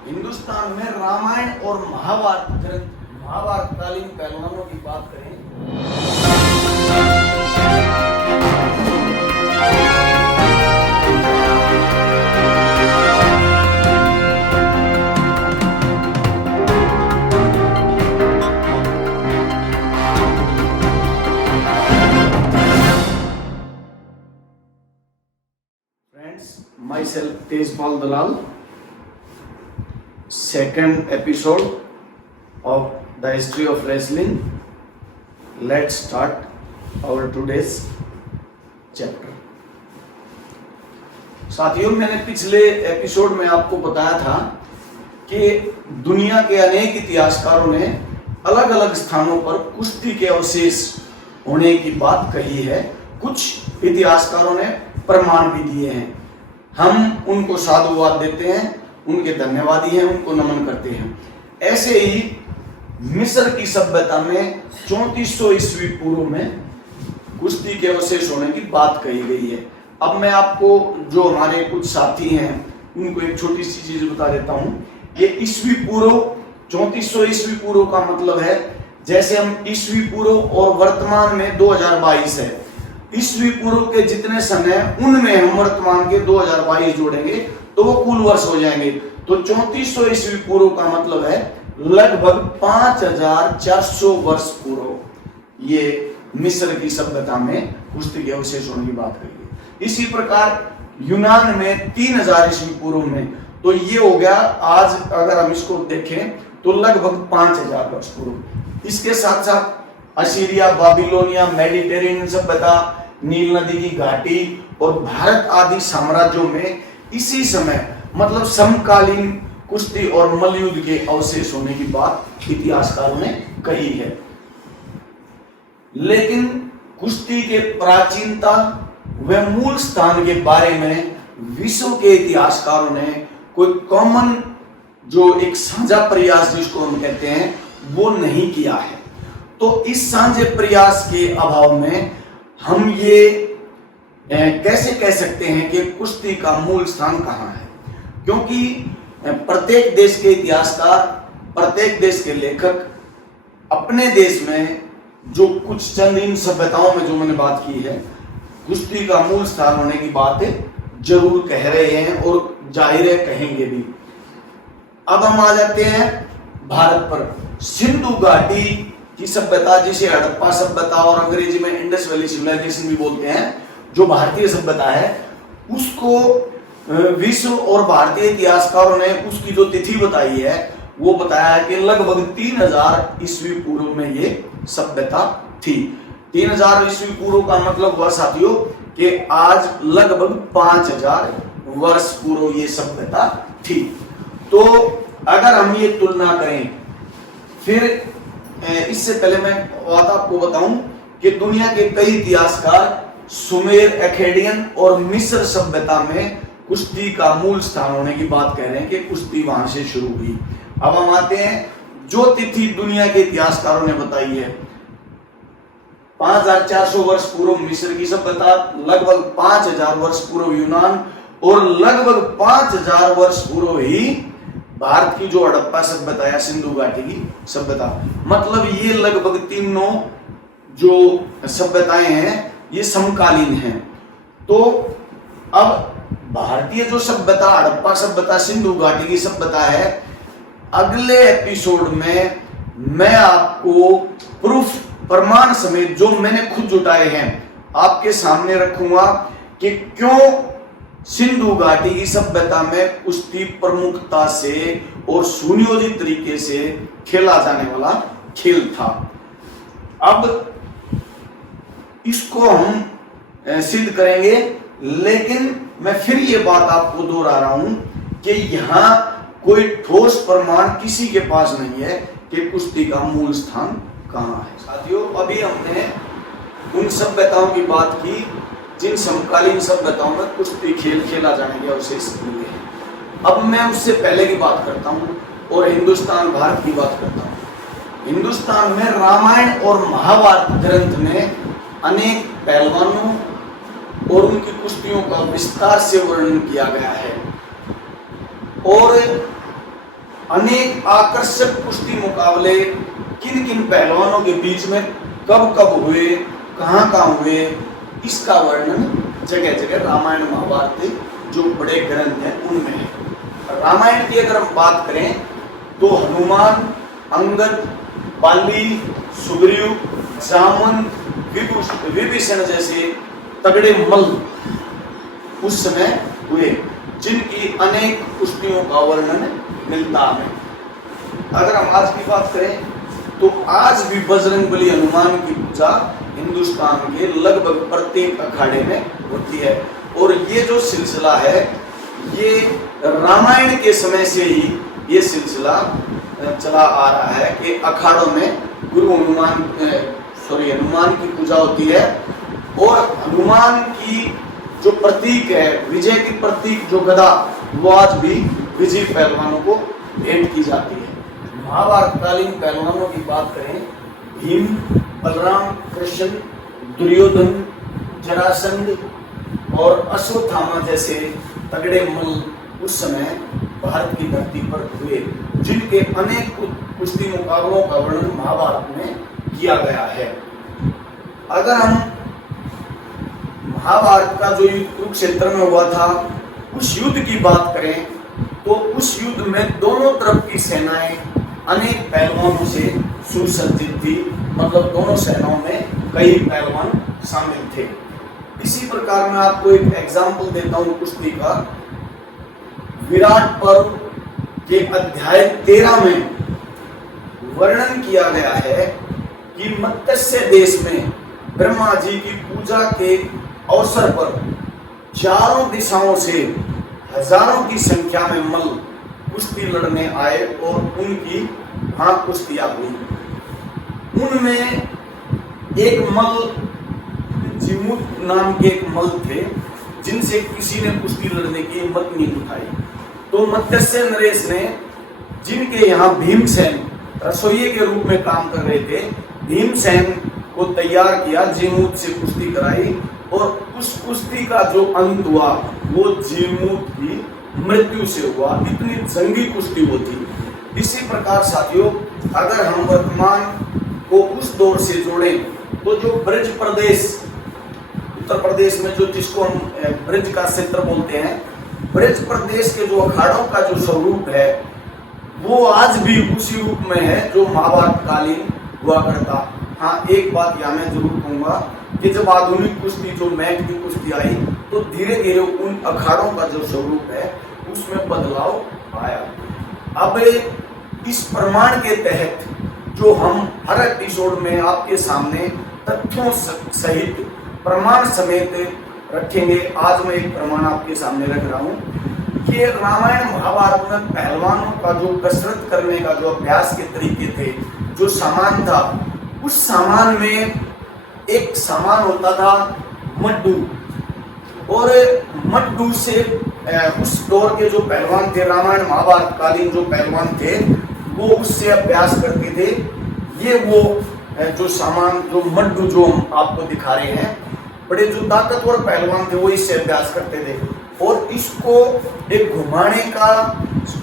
हिंदुस्तान में रामायण और महाभारत ग्रंथ महाभारत कालीन पहलवानों की बात करें। Friends, myself Tejpal Dalal. Second episode of the history of wrestling. Let's start our today's chapter. साथियों, मैंने पिछले एपिसोड में आपको बताया था कि दुनिया के अनेक इतिहासकारों ने अलग अलग स्थानों पर कुश्ती के अवशेष होने की बात कही है। कुछ इतिहासकारों ने प्रमाण भी दिए हैं। हम उनको साधुवाद देते हैं, उनके धन्यवादी हैं, उनको नमन करते हैं। ऐसे ही मिस्र की सभ्यता में 3400 ईस्वी पूर्व में कुश्ती के अवशेष होने की बात कही गई है। अब मैं आपको जो हमारे कुछ साथी हैं उनको एक छोटी सी चीज बता देता हूं। ये ईस्वी पूर्व 3400 ईस्वी पूर्व का मतलब है जैसे हम ईस्वी पूर्व और वर्तमान में 2022 है। ईस्वी पूर्व के जितने सन है उनमें हम वर्तमान के 2022 जोड़ेंगे तो वो कुल वर्ष हो जाएंगे। तो 3400 ईस्वी पूर्व का मतलब है लगभग 5400 वर्ष पूर्व ये मिस्र की सभ्यता में कुश्ती के अवशेष होने की बात कही। इसी प्रकार यूनान में 3000 ईस्वी पूर्व में, तो ये हो गया आज अगर हम इसको देखें तो लगभग 5000 वर्ष पूर्व। इसके साथ साथ असीरिया, बाबिलोनिया, मेडिटेरेनियन सभ्यता, नील नदी की घाटी और भारत आदि साम्राज्यों में इसी समय मतलब समकालीन कुश्ती और मल्लयुद्ध के अवशेष होने की बात इतिहासकारों ने कही है। लेकिन कुश्ती के प्राचीनता व मूल स्थान के बारे में विश्व के इतिहासकारों ने कोई कॉमन जो एक साझा प्रयास जिसको हम कहते हैं वो नहीं किया है। तो इस साझे प्रयास के अभाव में हम ये कैसे कह सकते हैं कि कुश्ती का मूल स्थान कहाँ है, क्योंकि प्रत्येक देश के इतिहासकार, प्रत्येक देश के लेखक अपने देश में जो कुछ चंद इन सभ्यताओं में जो मैंने बात की है कुश्ती का मूल स्थान होने की बात जरूर कह रहे हैं और जाहिर है कहेंगे भी। अब हम आ जाते हैं भारत पर। सिंधु घाटी की सभ्यता जिसे हड़प्पा सभ्यता और अंग्रेजी में इंडस वैली सिविलाइजेशन भी बोलते हैं, जो भारतीय सभ्यता है उसको विश्व और भारतीय इतिहासकारों ने उसकी जो तिथि बताई है वो बताया है कि लगभग 3000 ईस्वी पूर्व में ये सभ्यता थी। 3000 ईस्वी पूर्व का मतलब हुआ साथियों कि आज लगभग 5000 वर्ष पूर्व ये सभ्यता थी। तो अगर हम ये तुलना करें, फिर इससे पहले मैं बात आपको बताऊं कि दुनिया के कई इतिहासकार सुमेर, एकेडियन और मिस्र सभ्यता में कुश्ती का मूल स्थान होने की बात कह रहे हैं कि कुश्ती वहां से शुरू हुई। अब हम आते हैं जो तिथि दुनिया के इतिहासकारों ने बताई है। 5400 वर्ष पूर्व मिस्र की सभ्यता, लगभग 5000 वर्ष पूर्व यूनान और लगभग 5000 वर्ष पूर्व ही भारत की जो हड़प्पा सभ्यता है, सिंधु घाटी की सभ्यता। मतलब ये लगभग तीनों जो सभ्यताएं हैं ये समकालीन हैं। तो अब भारतीय जो सभ्यता, हड़प्पा सभ्यता, सिंधु घाटी की सभ्यता है, अगले एपिसोड में मैं आपको प्रूफ, प्रमाण समेत जो मैंने खुद जुटाए हैं आपके सामने रखूंगा कि क्यों सिंधु घाटी की सभ्यता में कुश्ती प्रमुखता से और सुनियोजित तरीके से खेला जाने वाला खेल था। अब इसको हम सिद्ध करेंगे, लेकिन मैं फिर ये बात आपको दोहरा रहा हूं कि यहां कोई ठोस प्रमाण किसी के पास नहीं है कि कुश्ती का मूल स्थान कहां है। साथियों, अभी हमने उन सभ्यताओं की बात की जिन समकालीन सभ्यताओं में कुश्ती खेला जाने के अवशेष मिले हैं। अब मैं उससे पहले की बात करता हूं और हिंदुस्तान, भारत की बात करता हूं। हिंदुस्तान में रामायण और महाभारत ग्रंथ में अनेक पहलवानों और उनकी कुश्तियों का विस्तार से वर्णन किया गया है और अनेक आकर्षक कुश्ती मुकाबले किन किन पहलवानों के बीच में कब कब हुए, कहाँ कहाँ हुए, इसका वर्णन जगह जगह रामायण महाभारत के जो बड़े ग्रंथ हैं उनमें है। रामायण की अगर हम बात करें तो हनुमान, अंगद, बाली, सुग्रीव, जामवंत, विभीषण जैसे तगड़े मल्ल उस समय हुए, जिनकी अनेक कुश्तियों का वर्णन मिलता है। अगर हम आज की बात करें तो आज भी बजरंगबली हनुमान की पूजा हिंदुस्तान के लगभग प्रत्येक अखाड़े में होती है। और ये जो सिलसिला है ये रामायण के समय से ही ये सिलसिला चला आ रहा है कि अखाड़ों में हनुमान की पूजा होती है। और हनुमान की जो प्रतीक है, विजय की प्रतीक जो गदा, वो आज भी विजयी पहलवानों को भेंट की जाती है। महाभारतकालीन पहलवानों की बात करें, भीम, बलराम, कृष्ण, दुर्योधन, जरासंध और अश्वत्थामा जैसे तगड़े मल्ल उस समय भारत की धरती पर हुए, जिनके अनेक कुश्ती मुकाबलों का वर्णन महाभारत में किया गया है। अगर हम महाभारत का जो युद्ध कुरुक्षेत्र में हुआ था उस युद्ध की बात करें तो उस युद्ध में दोनों तरफ की सेनाएं अनेक पहलवानों से सुसज्जित थी, मतलब दोनों सेनाओं में कई पहलवान शामिल थे। इसी प्रकार मैं आपको एक एग्जाम्पल देता हूं कुश्ती का। विराट पर्व के अध्याय 13 में वर्णन किया गया है कि मत्स्य देश में ब्रह्मा जी की पूजा के अवसर पर चारों दिशाओं से हजारों की संख्या में मल्ल कुश्ती लड़ने आए और उनकी वहां कुश्तियां हुई। उनमें एक मल्ल जिमुत नाम के एक मल्ल थे जिनसे किसी ने कुश्ती लड़ने की हिम्मत नहीं उठाई। तो मत्स्य नरेश ने, जिनके यहाँ भीमसेन रसोइये के रूप में काम कर रहे थे, भीमसेन को तैयार किया, जीमूत से कुश्ती कराई और उस कुश्ती का जो अंत हुआ वो जीमूत की मृत्यु से हुआ। इतनी जंगी कुश्ती वो थी। इसी प्रकार साथियों, अगर हम वर्तमान को उस दौर से जोड़ें तो जो ब्रज प्रदेश, उत्तर प्रदेश में जो जिसको हम ब्रज का क्षेत्र बोलते हैं, ब्रज प्रदेश के जो अखाड़ों का जो स्वरूप है वो आज भी उसी रूप में है जो महाभारत कालीन हुआ करता। हाँ, एक बात यहाँ मैं जरूर कहूँगा कि जब आधुनिक कुश्ती जो मैट की कुश्ती आई तो धीरे धीरे उन अखाड़ों का जो स्वरूप है उसमें बदलाव आया। अब इस प्रमाण के तहत जो हम हर एपिसोड में आपके सामने तथ्यों सहित प्रमाण समेत रखेंगे, आज मैं एक प्रमाण आपके सामने रख रहा हूँ कि रामायण महाभारत में पहलवानों का जो कसरत करने का जो अभ्यास के तरीके थे, जो सामान था, उस सामान में एक सामान होता था मड्डू। और मड्डू से उस दौर के जो पहलवान थे, रामायण महाभारत कालीन जो पहलवान थे, वो उससे अभ्यास करते थे। ये वो जो सामान, जो मड्डू जो हम आपको दिखा रहे हैं, बड़े जो ताकतवर पहलवान थे वो इससे अभ्यास करते थे। और इसको एक घुमाने का,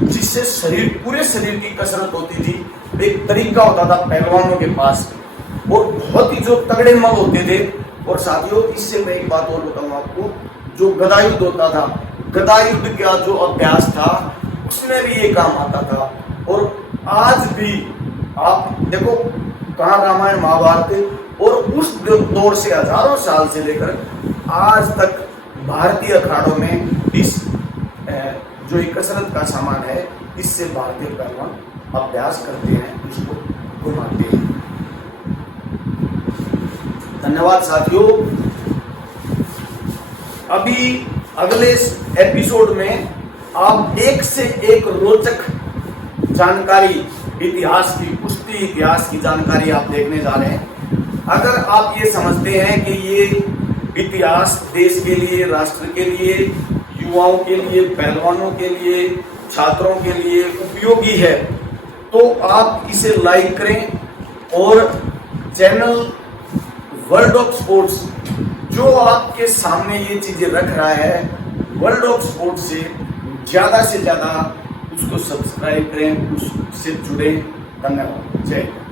जिससे शरीर, पूरे शरीर की कसरत होती थी, एक तरीका होता था पहलवानों के पास, और बहुत ही जो तगड़े मल होते थे। और साथियों, इससे मैं एक बात और बताऊंगा आपको, जो गदा युद्ध होता था, गदा युद्ध का जो अभ्यास था उसमें भी ये काम आता था। और आज भी आप देखो कहाँ रामायण महाभारत, और उस दौर से हजारों साल से लेकर आज तक भारतीय अखाड़ों में इस जो एक कसरत का सामान है, इससे भारतीय पहलवान अभ्यास करते हैं, इसको घुमाते हैं। धन्यवाद साथियों। अभी अगले एपिसोड में आप एक से एक रोचक जानकारी, इतिहास की, कुश्ती इतिहास की जानकारी आप देखने जा रहे हैं। अगर आप ये समझते हैं कि ये इतिहास देश के लिए, राष्ट्र के लिए, युवाओं के लिए, पहलवानों के लिए, छात्रों के लिए उपयोगी है, तो आप इसे लाइक करें। और चैनल वर्ल्ड ऑफ स्पोर्ट्स जो आपके सामने ये चीजें रख रहा है, वर्ल्ड ऑफ स्पोर्ट्स से ज्यादा उसको सब्सक्राइब करें, उससे जुड़े। धन्यवाद। जय हिंद।